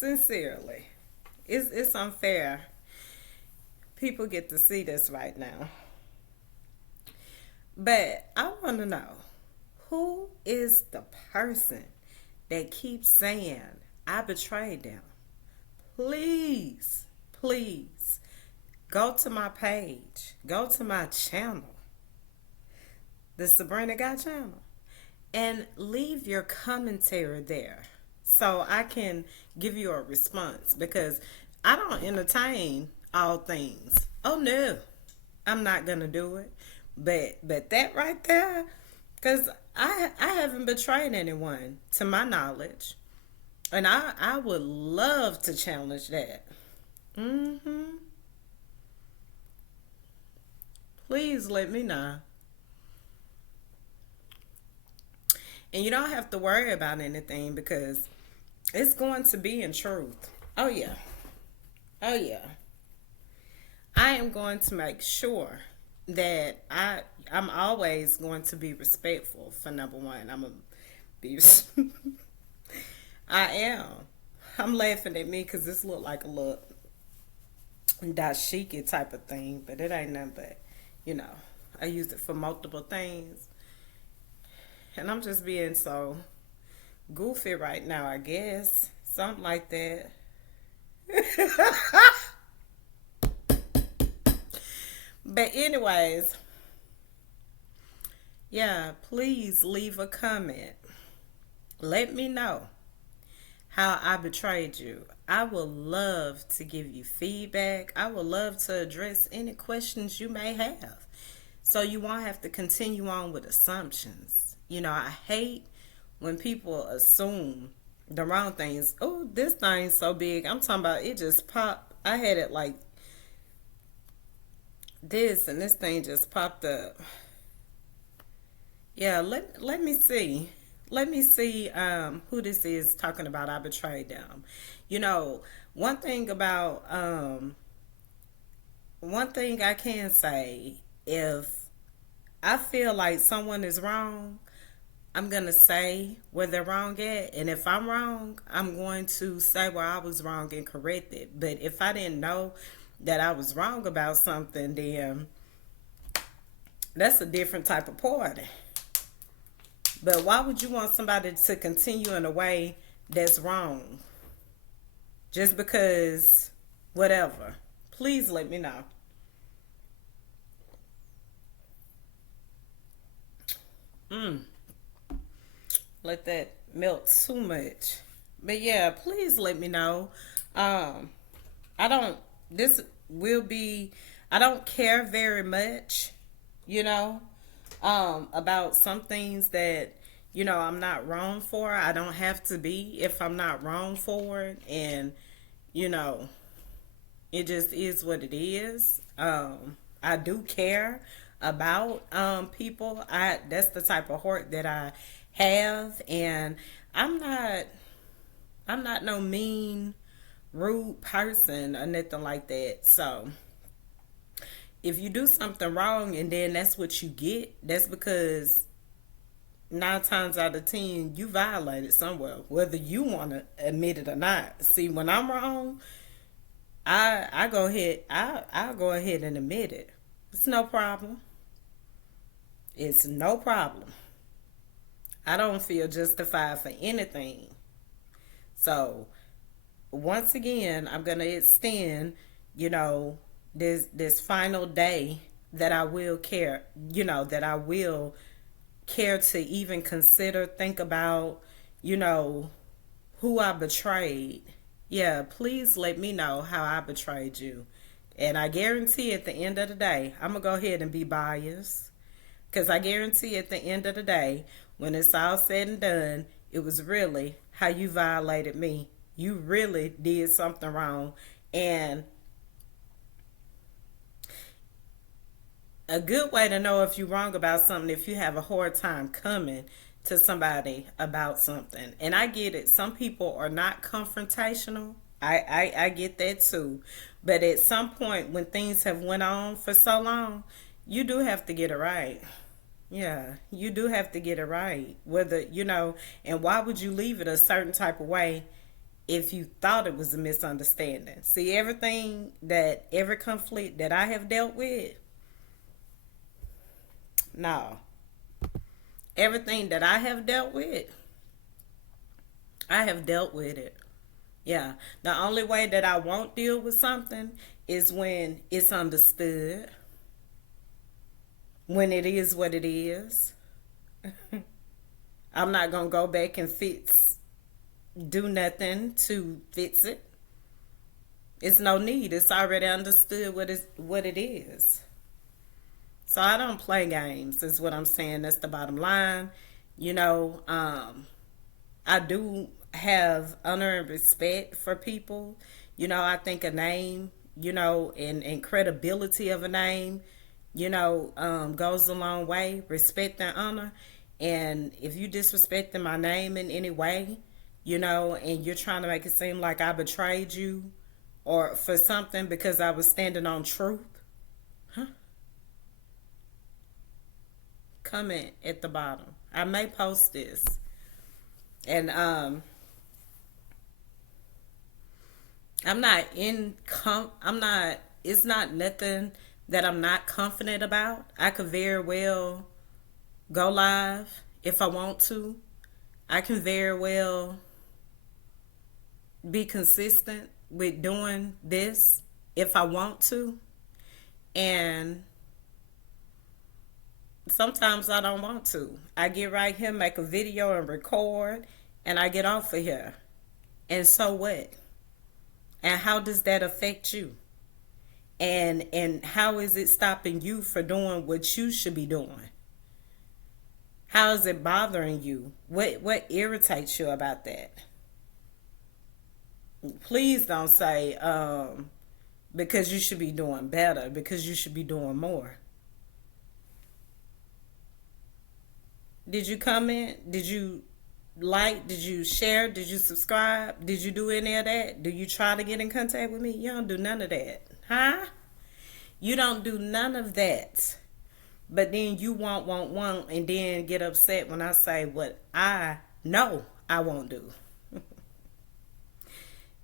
Sincerely. It's unfair. People get to see this right now. But I want to know, who is the person that keeps saying, I betrayed them? Please, please go to my page, go to my channel, the Sabrina Guy channel, and leave your commentary there so I can give you a response, because I don't entertain all things. Oh no, I'm not gonna do it. But that right there, because I haven't betrayed anyone to my knowledge, and I would love to challenge that. Mm-hmm. Please let me know. And you don't have to worry about anything because it's going to be in truth. Oh yeah. Oh yeah. I am going to make sure that I'm always going to be respectful. For number one, I'm gonna be. I am. I'm laughing at me because this look like a little dashiki type of thing, but it ain't nothing but, you know, I use it for multiple things, and I'm just being so goofy right now. I guess something like that. But anyways, yeah, please leave a comment. Let me know how I betrayed you. I would love to give you feedback. I would love to address any questions you may have, so you won't have to continue on with assumptions. You know, I hate when people assume the wrong things. Oh, this thing's so big. I'm talking about it just popped. I had it like this, and this thing just popped up. Yeah, let me see. Let me see who this is talking about. I betrayed them. You know, one thing about one thing I can say, if I feel like someone is wrong, I'm gonna say where they're wrong at, and if I'm wrong, I'm going to say where I was wrong and correct it. But if I didn't know that I was wrong about something, then that's a different type of party. But why would you want somebody to continue in a way that's wrong? Just because, whatever. Please let me know. Mm, let that melt too much. But yeah, please let me know. Um, I don't, this will be, I don't care very much, you know, about some things that, you know, I'm not wrong for. I don't have to be if I'm not wrong for it. And, you know, it just is what it is. I do care about people. That's the type of heart that I have, and I'm not I'm not no mean, rude person or nothing like that. So if you do something wrong and then that's what you get, that's because 9 times out of 10 you violated somewhere, whether you want to admit it or not. See, when I'm wrong, I go ahead I'll go ahead and admit it. It's no problem. It's no problem. I don't feel justified for anything. So once again, I'm gonna extend, you know, this final day that I will care, you know, that I will care to even consider, think about, you know, who I betrayed. Yeah, please let me know how I betrayed you. And I guarantee at the end of the day, I'm going to go ahead and be biased. Because I guarantee at the end of the day, when it's all said and done, it was really how you violated me. You really did something wrong. And a good way to know if you're wrong about something, if you have a hard time coming to somebody about something. And I get it. Some people are not confrontational. I get that too. But at some point when things have went on for so long, you do have to get it right. Yeah, you do have to get it right. Whether, you know, and why would you leave it a certain type of way if you thought it was a misunderstanding. See, every conflict that I have dealt with, no. Everything that I have dealt with, I have dealt with it. Yeah. The only way that I won't deal with something is when it's understood, when it is what it is. I'm not going to go back and do nothing to fix it. It's no need. It's already understood what it is. So I don't play games, is what I'm saying. That's the bottom line. You know, I do have honor and respect for people. You know, I think a name, and credibility of a name, goes a long way. Respect and honor. And if you disrespecting my name in any way, and you're trying to make it seem like I betrayed you or for something because I was standing on truth, huh? Comment at the bottom. I may post this. And it's not nothing that I'm not confident about. I could very well go live if I want to. I can very well be consistent with doing this if I want to. And sometimes I don't want to. I get right here, make a video and record, and I get off of here. And so what? And how does that affect you? And how is it stopping you for doing what you should be doing? How is it bothering you? What irritates you about that? Please don't say because you should be doing better, because you should be doing more. Did you comment? Did you like? Did you share? Did you subscribe? Did you do any of that? Do you try to get in contact with me? You don't do none of that. Huh? You don't do none of that. But then you want, and then get upset when I say what I know I won't do.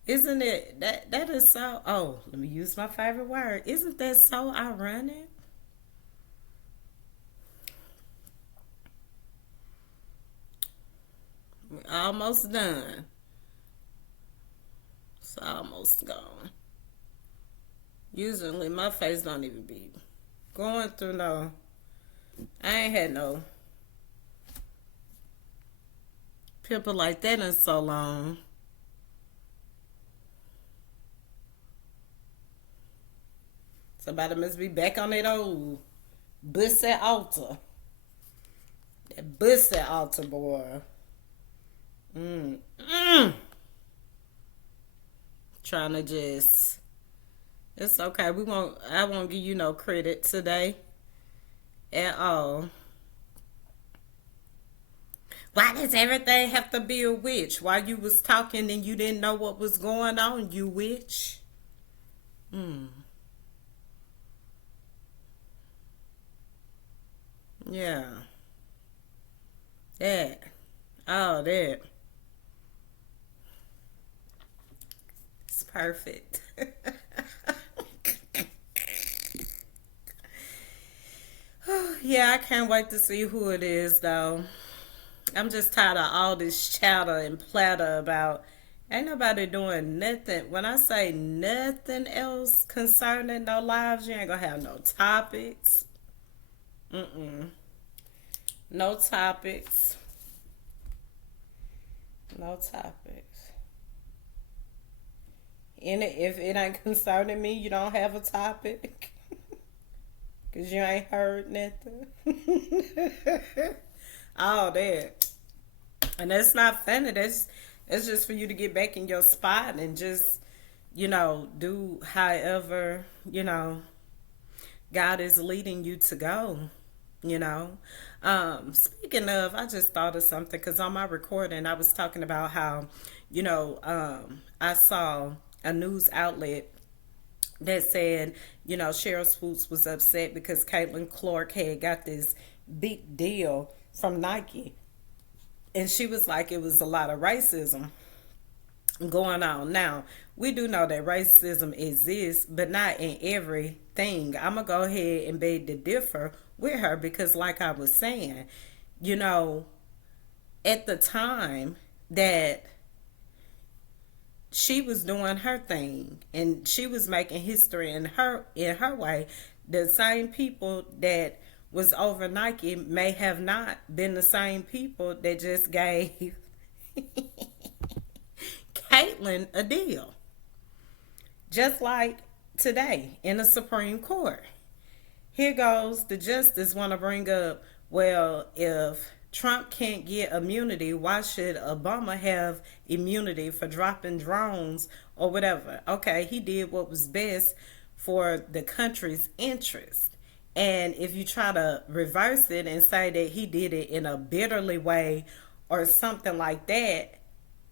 Isn't it, that is so, oh, let me use my favorite word. Isn't that so ironic? We're almost done. It's almost gone. Usually my face don't even be going through no, I ain't had no pimple like that in so long. Somebody must be back on that old bussy altar. That bussy altar, boy. Trying to just, it's okay. I won't give you no credit today at all. Why does everything have to be a witch? While you was talking and you didn't know what was going on, you witch? Yeah. That. Oh, that. It's perfect. Yeah, I can't wait to see who it is, though. I'm just tired of all this chatter and platter about ain't nobody doing nothing. When I say nothing else concerning no lives, you ain't gonna have no topics. No topics. No topics. And if it ain't concerning me, you don't have a topic. Because you ain't heard nothing. All that. And that's not funny. That's just for you to get back in your spot and just, do however, God is leading you to go, Speaking of, I just thought of something because on my recording, I was talking about how, I saw a news outlet that said, Cheryl Swoops was upset because Caitlin Clark had got this big deal from Nike. And she was like, it was a lot of racism. going on. Now, we do know that racism exists, but not in everything. I'm going to go ahead and beg to differ with her because, like I was saying, you know, at the time that she was doing her thing and she was making history in her way, the same people that was over Nike may have not been the same people that just gave Caitlyn a deal. Just like today in the Supreme Court. Here goes the justice want to bring up, well, if Trump can't get immunity, why should Obama have immunity for dropping drones or whatever? Okay, he did what was best for the country's interest. And if you try to reverse it and say that he did it in a bitterly way or something like that,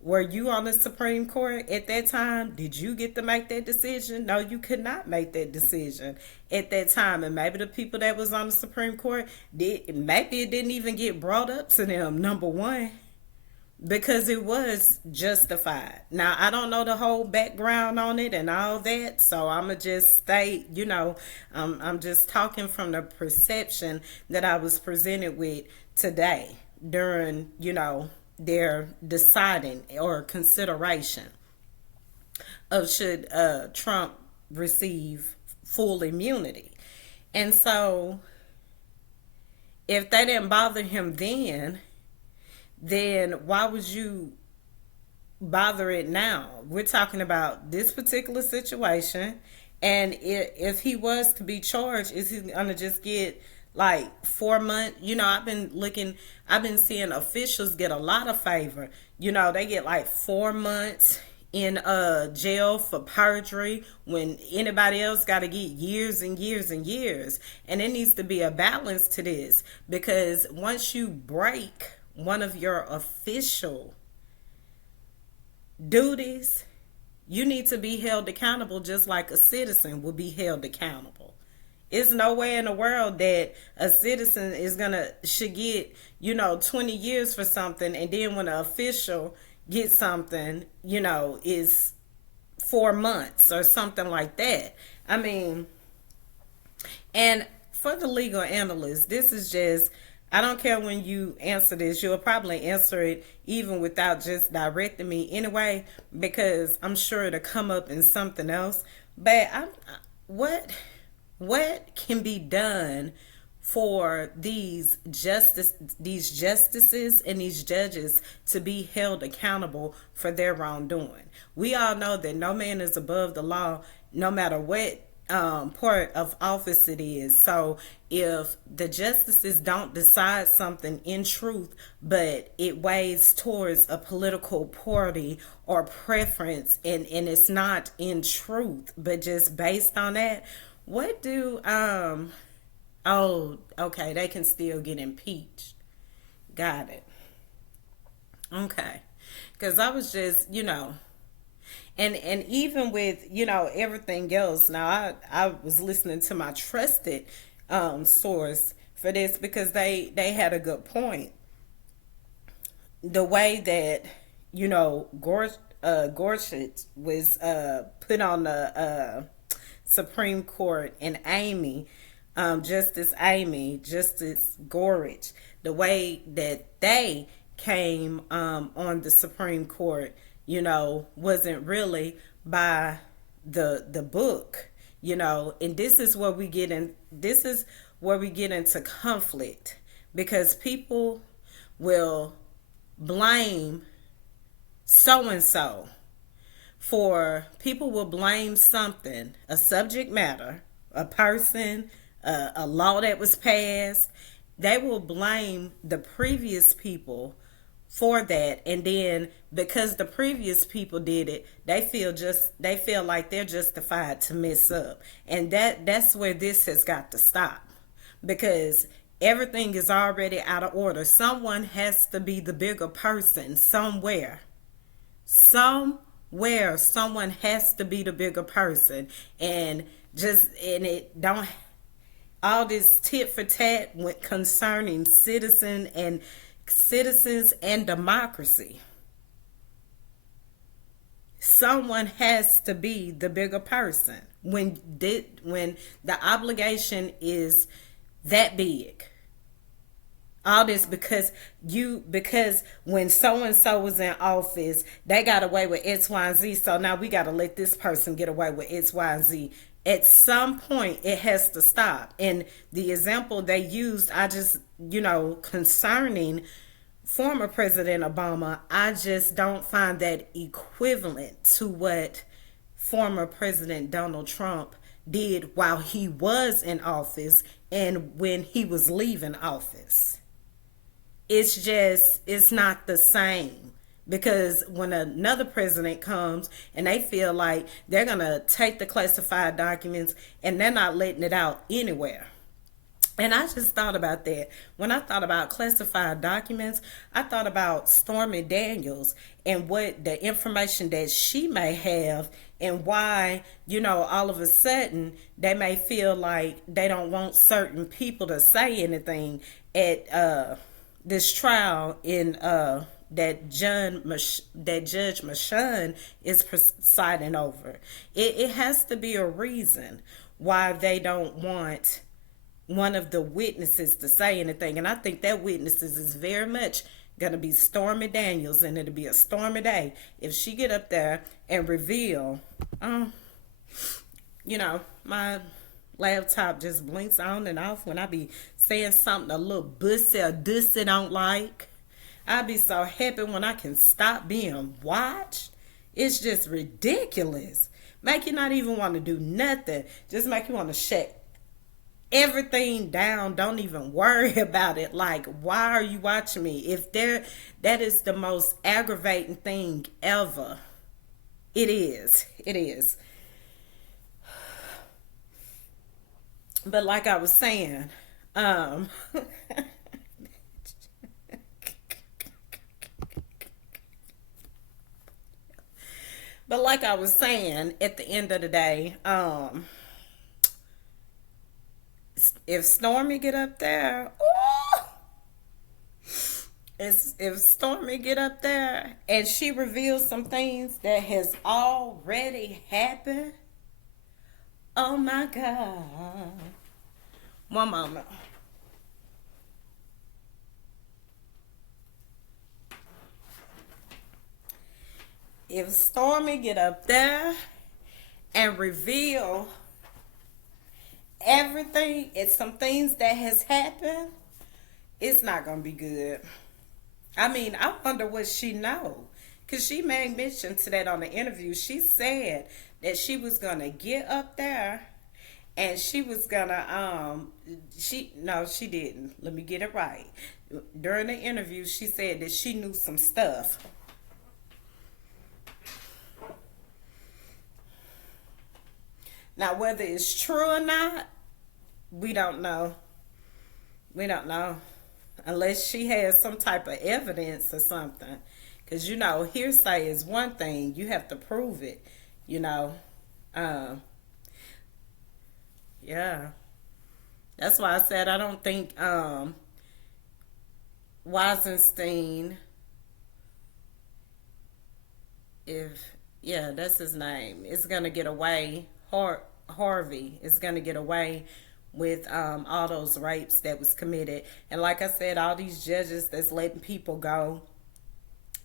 were you on the Supreme Court at that time? Did you get to make that decision? No, you could not make that decision at that time. And maybe the people that was on the Supreme Court did. Maybe it didn't even get brought up to them. Number one, because it was justified. Now I don't know the whole background on it and all that, so I'ma just state, I'm just talking from the perception that I was presented with today during, their deciding or consideration of should Trump receive full immunity. And so if they didn't bother him then why would you bother it now? We're talking about this particular situation, and if he was to be charged, is he gonna just get like 4 months? I've been seeing officials get a lot of favor. They get like 4 months in jail for perjury when anybody else got to get years and years and years. And there needs to be a balance to this, because once you break one of your official duties, you need to be held accountable just like a citizen will be held accountable. It's no way in the world that a citizen should get 20 years for something, and then when an official gets something, is 4 months or something like that. I mean, and for the legal analyst, this is just, I don't care when you answer this, you'll probably answer it even without just directing me anyway, because I'm sure it'll come up in something else. But what can be done for these justices and these judges to be held accountable for their wrongdoing? We all know that no man is above the law, no matter what part of office it is. So if the justices don't decide something in truth, but it weighs towards a political party or preference, and it's not in truth, but just based on that, what do oh, okay, they can still get impeached. Got it. Okay. Because I was just, and even with, everything else, now I was listening to my trusted source for this, because they had a good point. The way that, Gorsuch was put on the Supreme Court, and Justice Gorsuch, the way that they came on the Supreme Court, wasn't really by the book, and this is where we get into conflict, because people will blame so and so people will blame something, a subject matter, a person, a law that was passed. They will blame the previous people for that, and then because the previous people did it, they feel like they're justified to mess up. And that's where this has got to stop, because everything is already out of order. Someone has to be the bigger person somewhere. Someone has to be the bigger person, and it don't, all this tit for tat concerning citizens and democracy. Someone has to be the bigger person when the obligation is that big. All this because when so and so was in office, they got away with X, Y, and Z. So now we got to let this person get away with X, Y, and Z. At some point, it has to stop. And the example they used, I just, concerning former President Obama, I just don't find that equivalent to what former President Donald Trump did while he was in office and when he was leaving office. It's not the same, because when another president comes and they feel like they're going to take the classified documents and they're not letting it out anywhere. And I just thought about that. When I thought about classified documents, I thought about Stormy Daniels and what the information that she may have, and why, all of a sudden they may feel like they don't want certain people to say anything at this trial in that Judge Mashun is presiding over. It has to be a reason why they don't want one of the witnesses to say anything. And I think that witnesses is very much going to be Stormy Daniels, and it'll be a stormy day if she get up there and reveal, my laptop just blinks on and off when I be saying something a little bussy or dussy don't like. I be so happy when I can stop being watched. It's just ridiculous. Make you not even want to do nothing. Just make you want to shut everything down. Don't even worry about it. Like, why are you watching me? That is the most aggravating thing ever. It is. But like I was saying, but like I was saying, at the end of the day, if Stormy get up there, if Stormy get up there and she reveals some things that has already happened, oh my God. One moment. If Stormy get up there and reveal everything, it's some things that has happened, it's not gonna be good. I mean, I wonder what she know, because she made mention to that on the interview. She said that she was gonna get up there and she was gonna she didn't. Let me get it right. During the interview, she said that she knew some stuff. Now, whether it's true or not, we don't know. We don't know. Unless she has some type of evidence or something. Because, hearsay is one thing. You have to prove it, you know. Yeah. That's why I said I don't think Weisenstein, if, yeah, that's his name, is going to get away. Harvey is going to get away with all those rapes that was committed. And like I said, all these judges that's letting people go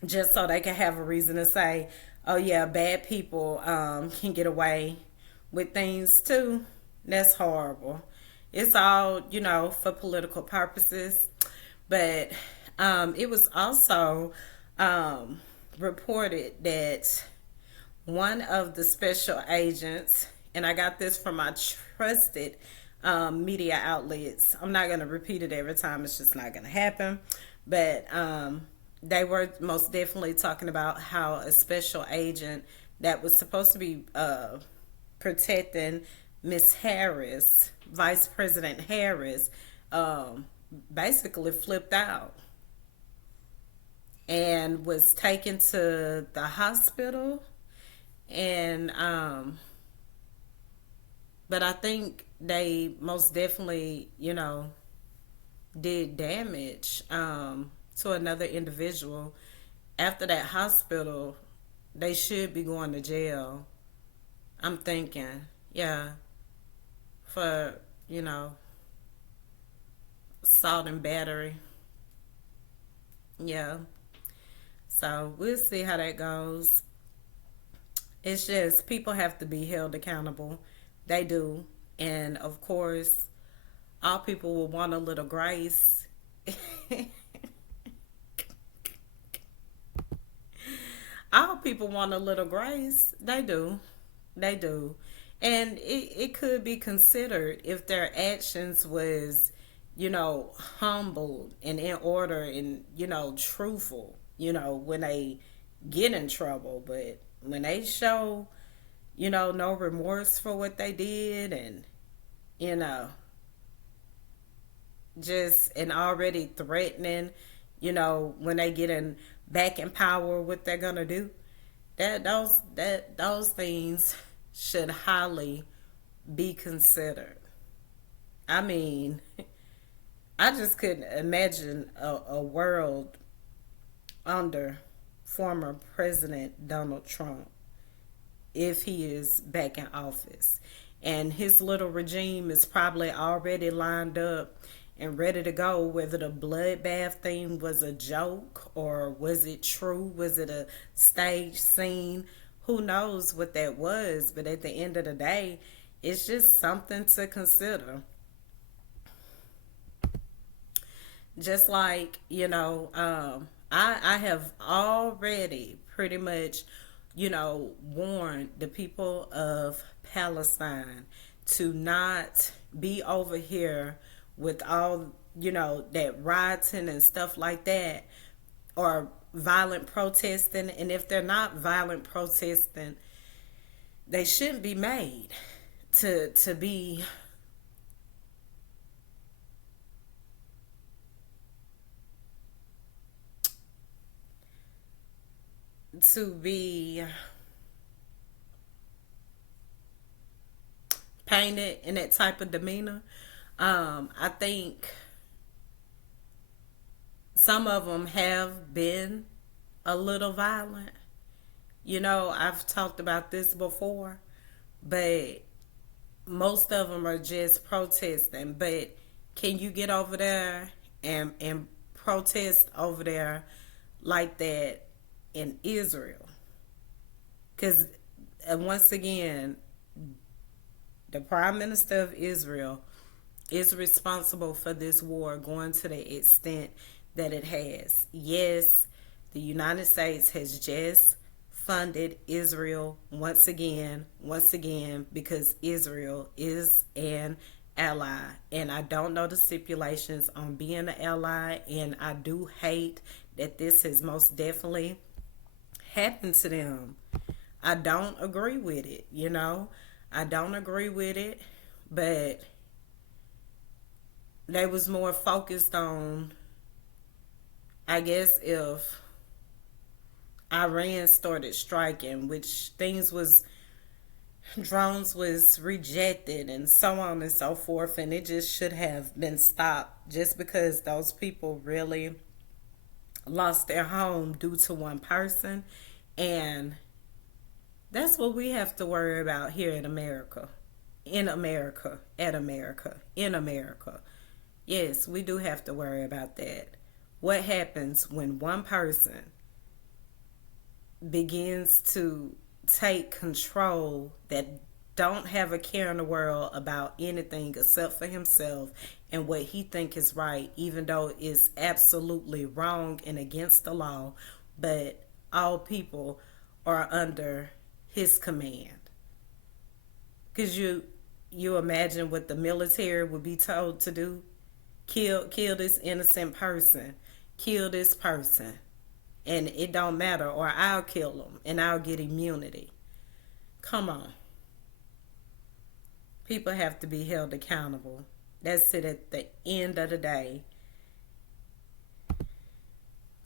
just so they can have a reason to say, oh yeah, bad people can get away with things too. That's horrible. It's all, for political purposes. But it was also reported that one of the special agents, and I got this from my trusted media outlets. I'm not going to repeat it every time. It's just not going to happen. But they were most definitely talking about how a special agent that was supposed to be protecting Miss Harris, Vice President Harris, basically flipped out and was taken to the hospital. And but I think they most definitely, did damage to another individual. After that hospital, they should be going to jail. I'm thinking, yeah, for, you know, assault and battery. Yeah. So we'll see how that goes. It's just people have to be held accountable. They do. And of course, all people will want a little grace. All people want a little grace. They do. They do. And it could be considered if their actions was, humble and in order and, truthful, when they get in trouble. But when they show, no remorse for what they did and, you know, just and already threatening, when they get in back in power what they're gonna do, those things should highly be considered. I mean, I just couldn't imagine a world under former President Donald Trump if he is back in office. And his little regime is probably already lined up and ready to go, whether the bloodbath thing was a joke or was it true? Was it a stage scene? Who knows what that was? But at the end of the day, it's just something to consider. Just like, I have already pretty much, warned the people of Palestine to not be over here with all, that rioting and stuff like that, or violent protesting. And if they're not violent protesting, they shouldn't be made to be to be painted in that type of demeanor. I think some of them have been a little violent. I've talked about this before, but most of them are just protesting. But can you get over there and protest over there like that in Israel? Because once again, the Prime Minister of Israel is responsible for this war going to the extent that it has. Yes, the United States has just funded Israel once again, because Israel is an ally. And I don't know the stipulations on being an ally, and I do hate that this has most definitely happened to them. I don't agree with it. I don't agree with it, but they was more focused on, I guess, if Iran started striking, which things was, drones was rejected and so on and so forth, and it just should have been stopped just because those people really lost their home due to one person. And that's what we have to worry about here in America. In America, at America, in America. Yes, we do have to worry about that. What happens when one person begins to take control, that don't have a care in the world about anything except for himself and what he think is right, even though it's absolutely wrong and against the law, but all people are under his command? Because you imagine what the military would be told to do. Kill this innocent person. Kill this person. And it don't matter, or I'll kill them and I'll get immunity. Come on. People have to be held accountable. That's it at the end of the day.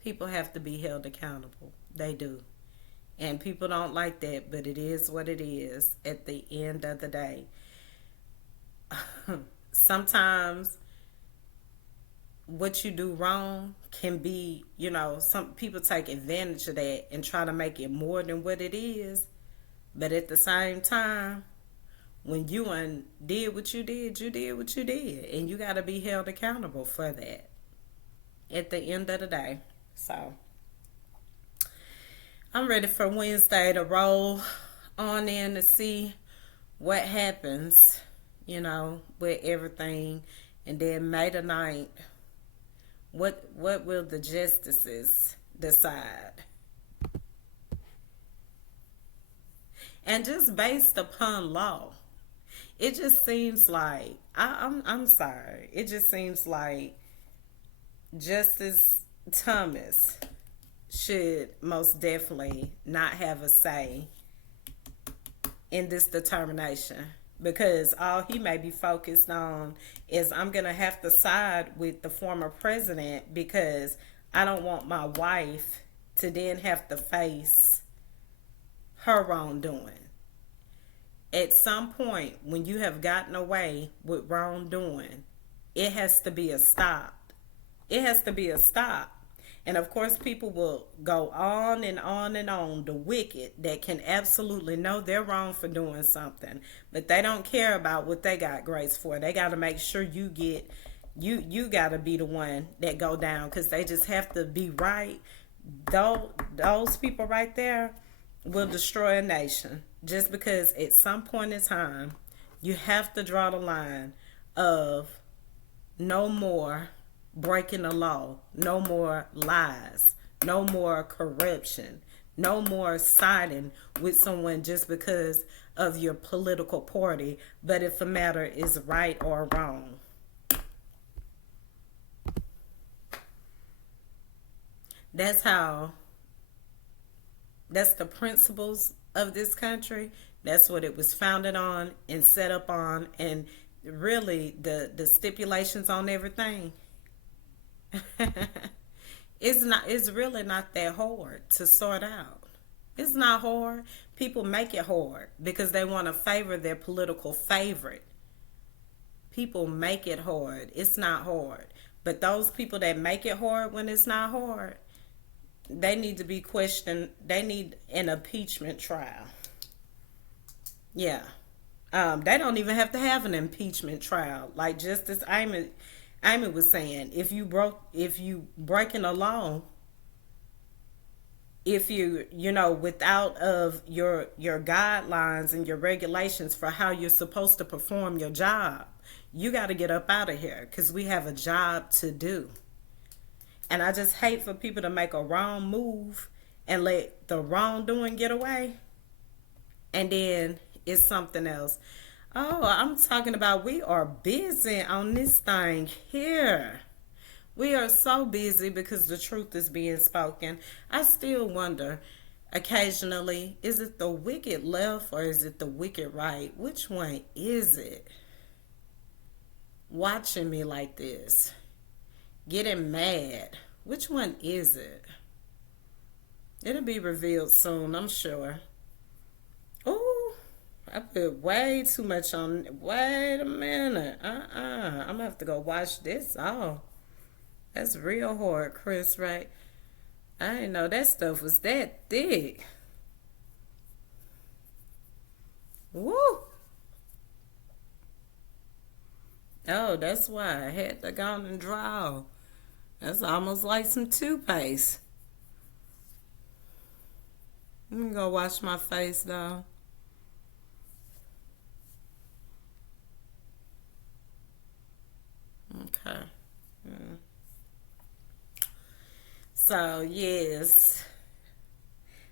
People have to be held accountable. They do. And people don't like that, but it is what it is at the end of the day. Sometimes what you do wrong can be, some people take advantage of that and try to make it more than what it is. But at the same time, when did what you did what you did. And you got to be held accountable for that at the end of the day. So, I'm ready for Wednesday to roll on in to see what happens, with everything. And then May the 9th, what will the justices decide? And just based upon law, it just seems like I'm sorry. It just seems like Justice Thomas should most definitely not have a say in this determination, because all he may be focused on is, I'm going to have to side with the former president because I don't want my wife to then have to face her wrongdoing. At some point, when you have gotten away with wrongdoing, it has to be a stop. It has to be a stop. And of course, people will go on and on and on, the wicked that can absolutely know they're wrong for doing something, but they don't care about what they got grace for. They got to make sure you got to be the one that go down, because they just have to be right. Those people right there will destroy a nation, just because at some point in time, you have to draw the line of no more breaking the law, no more lies, no more corruption, no more siding with someone just because of your political party, but if a matter is right or wrong. That's the principles of this country. That's what it was founded on and set up on, and really the stipulations on everything. It's really not that hard to sort out. It's not hard. People make it hard because they want to favor their political favorite. People make it hard. It's not hard. But those people that make it hard when it's not hard, they need to be questioned. They need an impeachment trial. Yeah. They don't even have to have an impeachment trial. Like Justice Amy was saying, if you breaking a law, if without of your guidelines and your regulations for how you're supposed to perform your job, you got to get up out of here, because we have a job to do. And I just hate for people to make a wrong move and let the wrongdoing get away, and then it's something else. Oh, I'm talking about, we are busy on this thing here. We are so busy because the truth is being spoken. I still wonder occasionally, is it the wicked left or is it the wicked right? Which one is it? Watching me like this, getting mad. Which one is it? It'll be revealed soon, I'm sure. Ooh, I put way too much on. Wait a minute. I'm gonna have to go watch this. Oh, that's real hard, Chris, right? I didn't know that stuff was that thick. Woo! Oh, that's why I had to go and draw. That's almost like some toothpaste. Let me go wash my face, though. Okay. Mm. So, yes,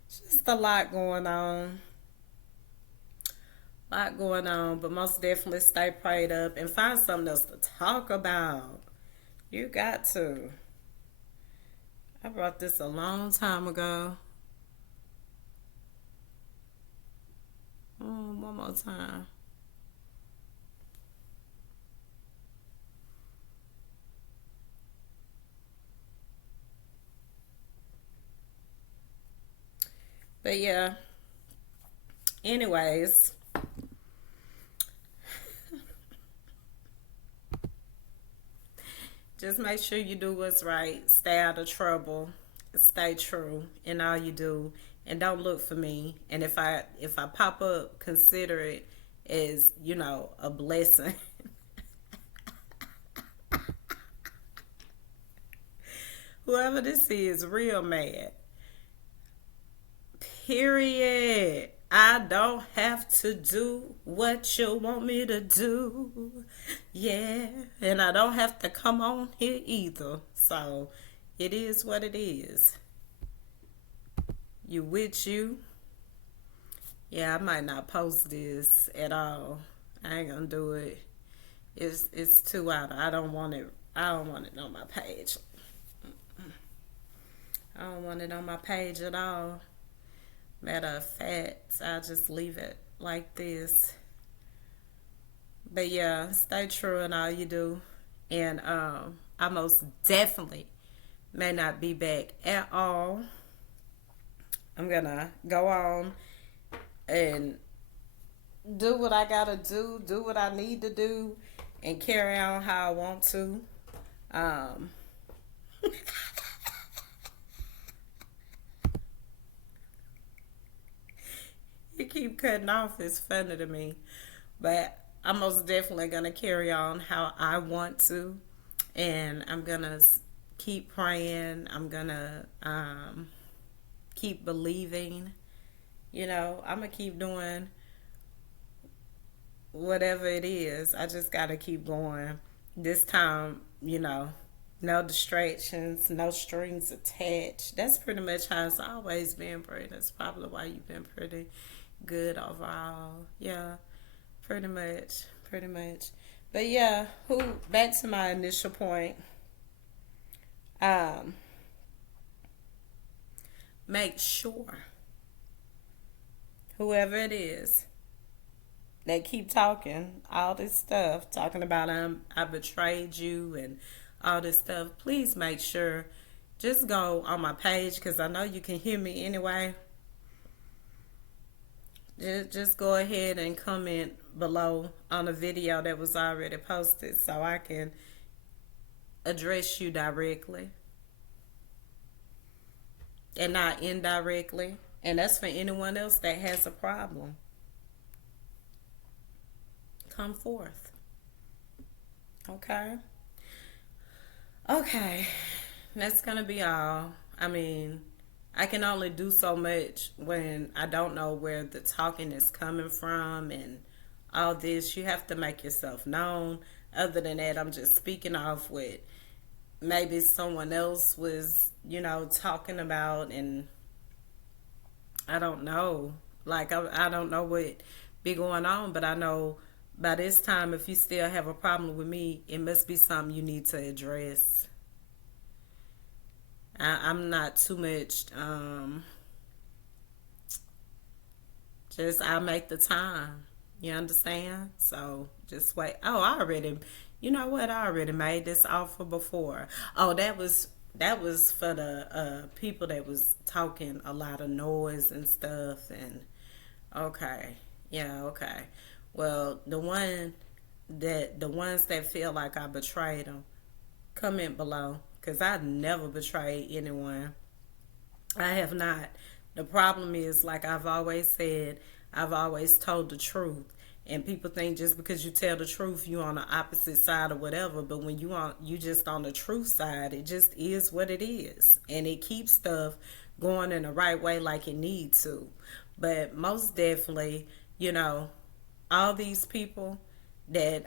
just a lot going on. A lot going on, but most definitely stay prayed up and find something else to talk about. You got to. I brought this a long time ago. One more time. But yeah, anyways, Just make sure you do what's right. Stay out of trouble. Stay true in all you do, and don't look for me. And if I pop up, consider it as a blessing. Whoever this is, real mad. Period. I don't have to do what you want me to do. Yeah. And I don't have to come on here either. So it is what it is. You with you. Yeah, I might not post this at all. I ain't gonna do it. It's too out. I don't want it. I don't want it on my page. I don't want it on my page at all. Matter of fact, I'll just leave it like this. But yeah, stay true in all you do. And I most definitely may not be back at all. I'm gonna go on and do what I gotta do what I need to do, and carry on how I want to. Um, you keep cutting off, it's funny to me. But I'm most definitely gonna carry on how I want to, and I'm gonna keep praying. I'm gonna keep believing. I'm gonna keep doing whatever it is. I just gotta keep going. This time, no distractions, no strings attached. That's pretty much how it's always been, Bray. That's probably why you've been pretty good overall. Yeah, pretty much. Pretty much. But yeah, back to my initial point. Um, Make sure whoever it is they keep talking all this stuff, talking about I betrayed you and all this stuff. Please make sure, just go on my page, because I know you can hear me anyway. Just go ahead and comment below on a video that was already posted, so I can address you directly and not indirectly. And that's for anyone else that has a problem. Come forth. Okay? Okay. That's going to be all. I mean, I can only do so much when I don't know where the talking is coming from and all this. You have to make yourself known. Other than that, I'm just speaking off what maybe someone else was, talking about, and I don't know. Like, I don't know what be going on, but I know by this time, if you still have a problem with me, it must be something you need to address. I'm not too much, just I make the time. You understand? So just wait. Oh, you know what? I already made this offer before. Oh, that was for the people that was talking a lot of noise and stuff. And okay, yeah, okay. Well, the ones that feel like I betrayed them, comment below, because I never betrayed anyone. I have not. The problem is, like I've always said, I've always told the truth. And people think just because you tell the truth, you on the opposite side or whatever. But when you just on the truth side, it just is what it is, and it keeps stuff going in the right way like it needs to. But most definitely, all these people that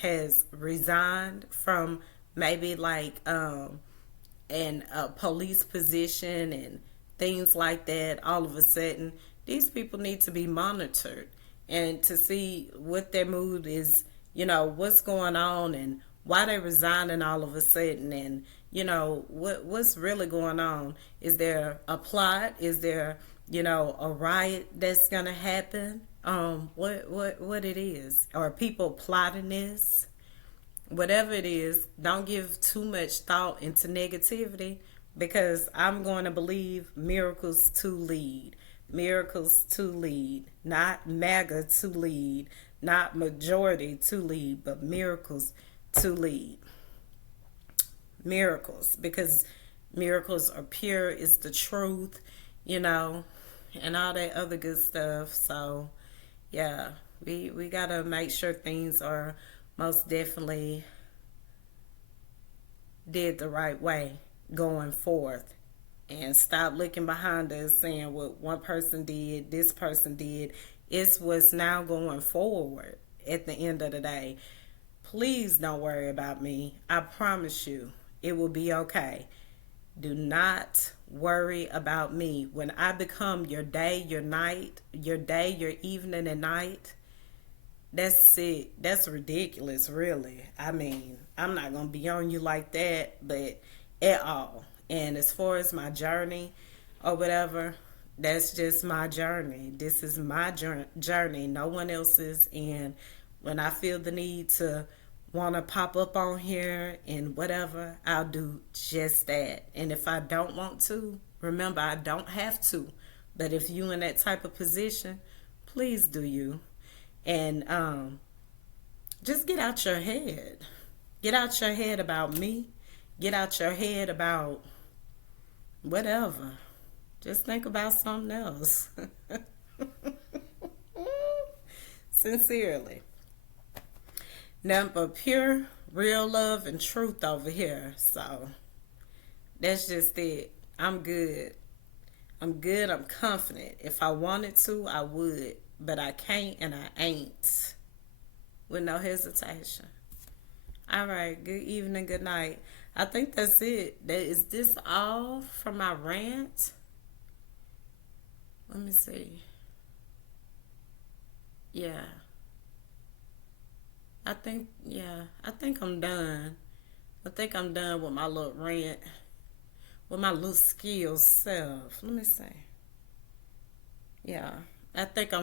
has resigned from maybe like in a police position and things like that, all of a sudden these people need to be monitored and to see what their mood is, what's going on and why they're resigning all of a sudden, and what's really going on. Is there a plot? Is there a riot that's gonna happen? What it is? Are people plotting this? Whatever it is, don't give too much thought into negativity, because I'm going to believe miracles to lead. Miracles to lead. Not MAGA to lead. Not majority to lead, but miracles to lead. miracles, because miracles are pure, it's the truth, you know, and all that other good stuff. So yeah, we gotta make sure things are most definitely did the right way going forth, and stop looking behind us saying what one person did, this person did. It's what's now going forward at the end of the day. Please don't worry about me. I promise you it will be okay. Do not worry about me. When I become your day, your night, your day, your evening and night, that's it. That's ridiculous, really. I mean, I'm not going to be on you like that, but at all. And as far as my journey or whatever, that's just my journey. This is my journey, no one else's. And when I feel the need to want to pop up on here and whatever, I'll do just that. And if I don't want to, remember, I don't have to. But if you in that type of position, please do you. And just get out your head. Get out your head about me. Get out your head about whatever. Just think about something else. Sincerely. Nothing but pure, real love and truth over here. So that's just it. I'm good. I'm good. I'm confident. If I wanted to, I would. But I can't and I ain't. With no hesitation. All right. Good evening. Good night. I think that's it. Is this all from my rant? Let me see. Yeah. I think I'm done. I think I'm done with my little rant, with my little skills self. Let me see. Yeah. I think I'm